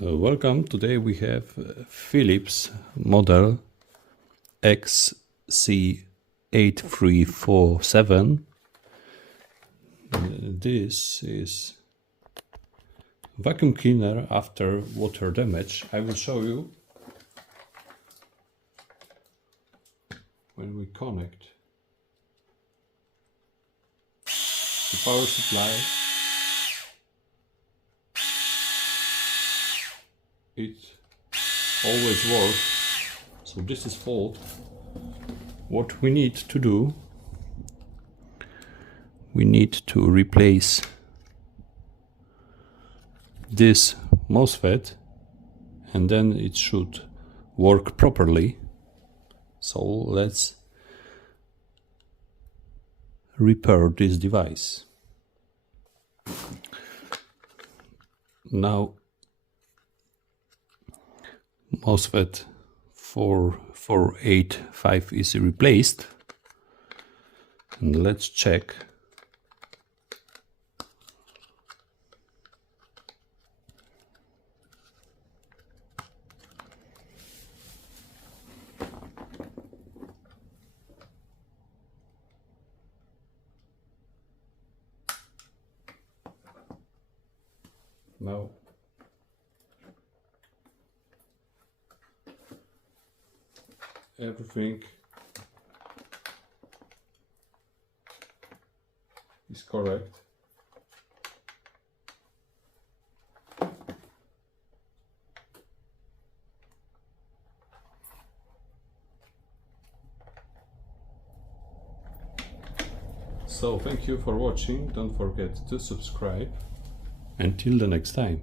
Welcome. Today we have Philips model XC8347. This is vacuum cleaner after water damage. I will show you when we connect the power supply. It always works, so this is fault. What we need to do, we need to replace this MOSFET and then it should work properly. So let's repair this device. Now MOSFET 4485 is replaced, and let's check. Now everything is correct. So thank you for watching. Don't forget to subscribe. Until the next time.